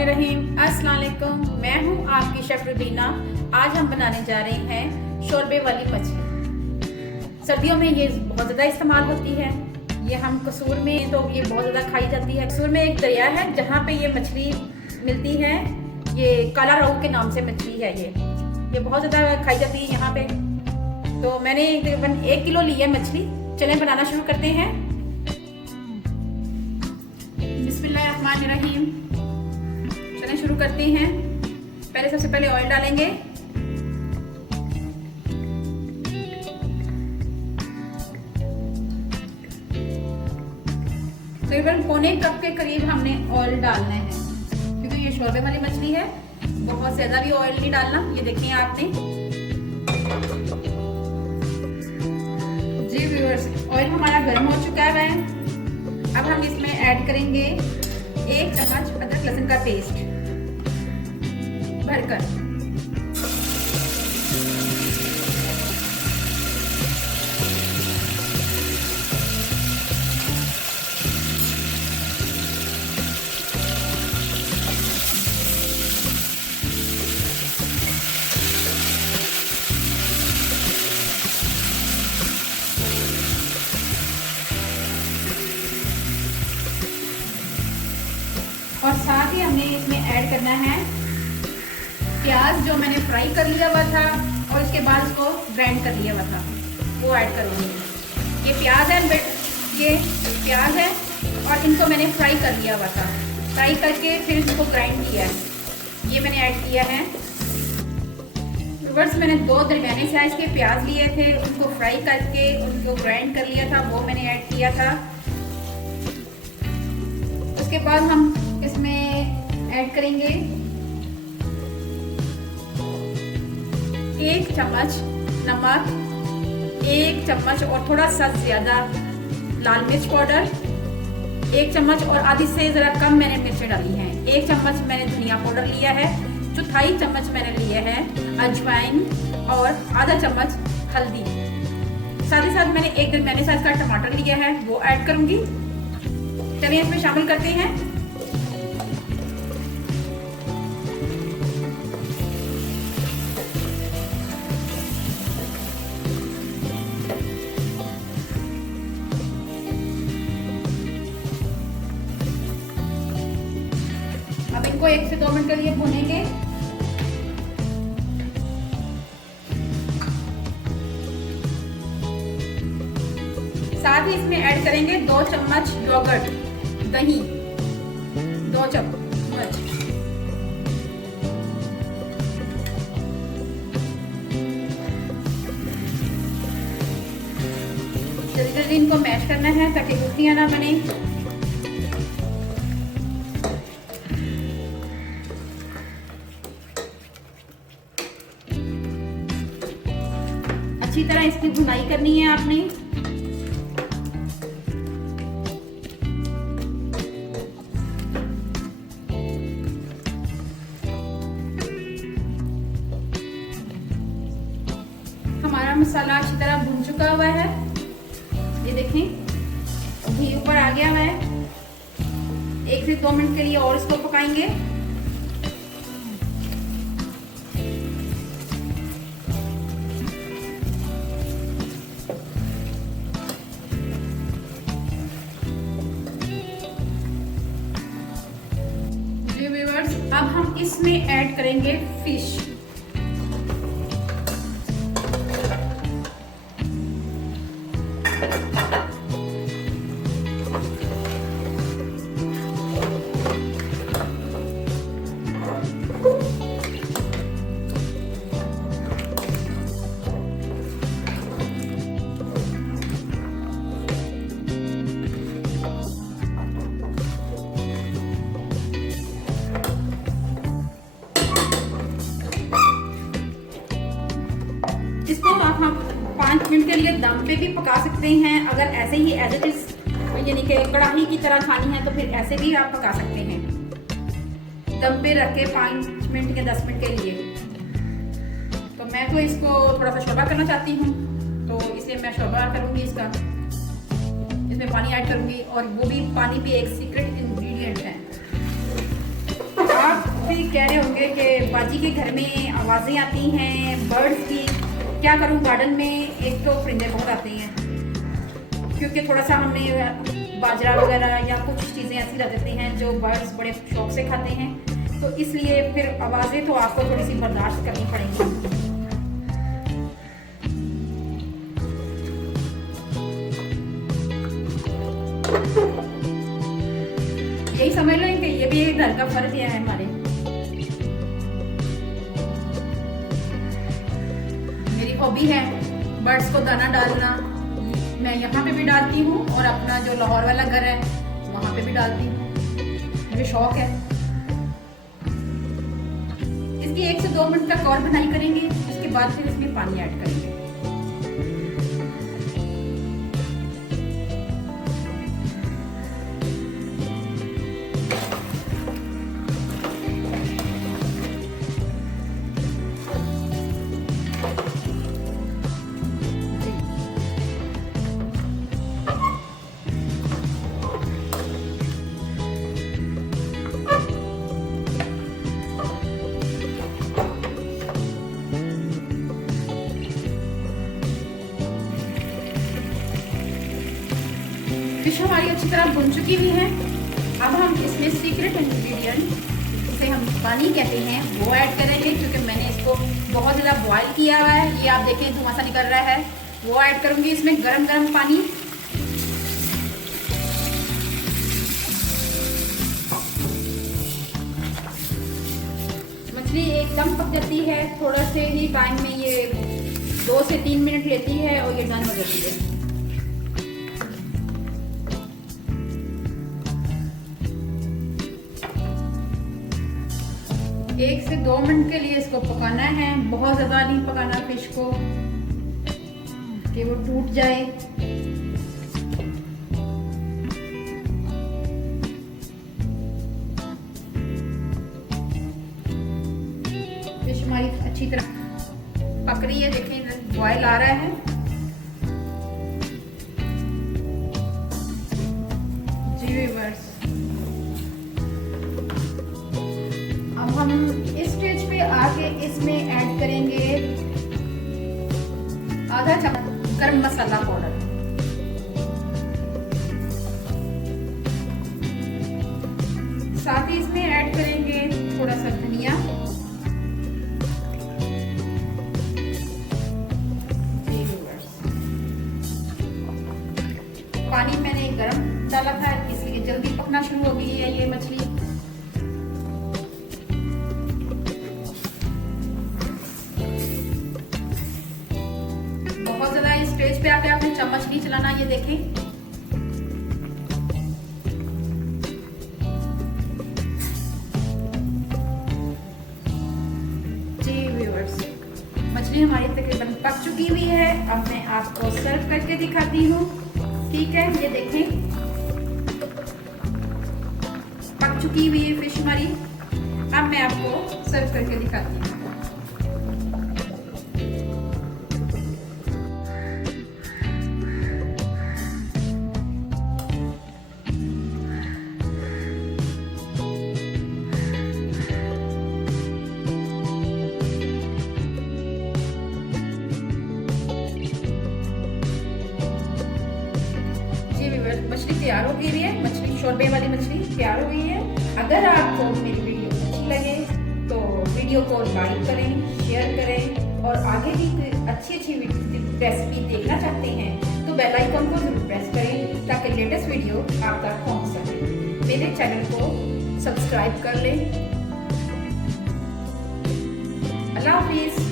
बिस्मिल्लाहिर्रहमानिर्रहीम। अस्सलाम वालेकुम। मैं हूँ आपकी शेफ रुबीना। आज हम बनाने जा रहे हैं शोरबे वाली मछली। सर्दियों में ये बहुत ज़्यादा इस्तेमाल होती है। ये हम कसूर में तो ये बहुत ज़्यादा खाई जाती है। कसूर में एक दरिया है जहाँ पे ये मछली मिलती है। ये काला रोहू के नाम से मछली है। ये बहुत ज़्यादा खाई जाती है यहाँ पे। तो मैंने तकरीबन 1 किलो ली है मछली। चलें बनाना शुरू करते हैं। बिस्मिल्लाहिर्रहमानिर्रहीम। चलें शुरू करते हैं। सबसे पहले ऑयल डालेंगे। तकरीबन पौने कप के करीब हमने ऑयल डालना है, क्योंकि ये शोरबे वाली मछली है। बहुत ज्यादा भी ऑयल नहीं डालना। ये देखिए आपने जी व्यूअर्स, ऑयल हमारा गर्म हो चुका है। अब हम इसमें ऐड करेंगे 1 चम्मच अदरक लहसुन का पेस्ट भरकर। और साथ ही हमने इसमें ऐड करना है प्याज, जो मैंने फ्राई कर लिया हुआ था और इसके बाद इसको ग्राइंड कर लिया हुआ था, वो ऐड करूँगी। ये प्याज है, ये प्याज है और इनको मैंने फ्राई कर लिया हुआ था। फ्राई करके फिर इसको ग्राइंड किया है। ये मैंने ऐड किया है। व्यूअर्स, मैंने 2 दरमियाने साइज के प्याज लिए थे, उनको फ्राई करके उनको ग्राइंड कर लिया था, वो मैंने ऐड किया था। उसके बाद हम इसमें ऐड करेंगे 1 चम्मच नमक, 1 चम्मच और थोड़ा सा ज्यादा लाल मिर्च पाउडर, 1 चम्मच और आधी से जरा कम मैंने मिर्च डाली है। 1 चम्मच मैंने धनिया पाउडर लिया है। 1/4 चम्मच मैंने लिया है अजवाइन और आधा चम्मच हल्दी। साथ ही साथ मैंने 1 दरमियाने साइज का टमाटर लिया है, वो ऐड करूंगी। चलिए इसमें शामिल करते हैं। अब इनको 1 से 2 मिनट के लिए भूनेंगे। साथ ही इसमें ऐड करेंगे 2 चम्मच योगर्ट, दही, 2 चम्मच। जल्दी जल्दी इनको मैश करना है ताकि गुठलियां ना बने। अच्छी तरह इसकी भुनाई करनी है आपने। हमारा मसाला अच्छी तरह भुन चुका हुआ है। ये देखें, घी ऊपर आ गया है। 1 से 2 मिनट के लिए और इसको पकाएंगे। व्यूअर्स, अब हम इसमें ऐड करेंगे फिश। इसको हम 5 मिनट के लिए दम पे भी पका सकते हैं। अगर ऐसे ही एज इट इज यानी कि कढ़ाई की तरह खानी है तो फिर ऐसे भी आप पका सकते हैं, दम पे रख के 5 मिनट या 10 मिनट के लिए। तो मैं तो इसको थोड़ा सा शोरबा करना चाहती हूँ, तो इसलिए मैं शोरबा करूँगी इसका। इसमें पानी ऐड करूँगी और वो भी पानी भी एक सीक्रेट इंग्रेडिएंट है। आप कह रहे होंगे कि बाजी के घर में आवाज़ें आती हैं बर्ड्स की। क्या करूं, गार्डन में एक तो परिंदे बहुत आते हैं, क्योंकि थोड़ा सा हमने बाजरा वगैरह या कुछ चीज़ें ऐसी रख देते हैं जो बर्ड्स बड़े शौक से खाते हैं, तो इसलिए फिर आवाज़ें तो आपको थोड़ी सी बर्दाश्त करनी पड़ेंगी। यही समझ लो कि ये भी एक घर का फर्ज है हमारे। मेरी हॉबी है बर्ड्स को दाना डालना। मैं यहाँ पे भी डालती हूँ और अपना जो लाहौर वाला घर है वहाँ पे भी डालती हूँ, मुझे शौक है। इसकी 1 से 2 मिनट तक और बनाई करेंगे, उसके बाद फिर इसमें पानी ऐड करेंगे। फिश हमारी अच्छी तरह भुन चुकी हुई है। अब हम इसमें सीक्रेट इंग्रेडिएंट, जिसे हम पानी कहते हैं, वो ऐड करेंगे। क्योंकि मैंने इसको बहुत ज़्यादा बॉयल किया हुआ है, ये आप देखें धुआं सा निकल रहा है। वो ऐड करूँगी इसमें गरम गरम पानी। मछली एकदम पक जाती है, थोड़ा से ही टाइम में ये 2 से 3 मिनट लेती है और ये डन हो जाती है। 1 से 2 मिनट के लिए इसको पकाना है, बहुत ज़्यादा नहीं पकाना फिश को कि वो टूट जाए। फिश हमारी अच्छी तरह पक रही है, देखें बॉयल आ रहा है। जी व्यूअर्स, अब हम इस स्टेज पे आके इसमें ऐड करेंगे आधा चम्मच गरम मसाला पाउडर, साथ ही इसमें ऐड करेंगे थोड़ा सा धनिया, पानी मैंने गरम डाला था इसलिए जल्दी पकना शुरू हो गई है ये मछली। बहुत ज्यादा इस स्टेज पे आके आपने चम्मच नहीं चलाना, ये देखें। जी व्यूअर्स, मछली हमारी तकरीबन पक चुकी हुई है। अब मैं आपको सर्व करके दिखाती हूँ। ठीक है, ये देखें पक चुकी हुई है फिश हमारी। अब मैं आपको सर्व करके दिखाती हूँ। मछली तैयार हो गई है, मछली शोरबे वाली मछली तैयार हो गई है। अगर आपको मेरी वीडियो अच्छी लगे तो वीडियो को लाइक करें, शेयर करें, और आगे भी अच्छी रेसिपी देखना चाहते हैं तो बेल आइकन को जरूर प्रेस करें ताकि लेटेस्ट वीडियो आप तक पहुंच सके। मेरे चैनल को सब्सक्राइब कर लें। अल्लाह हाफिज़।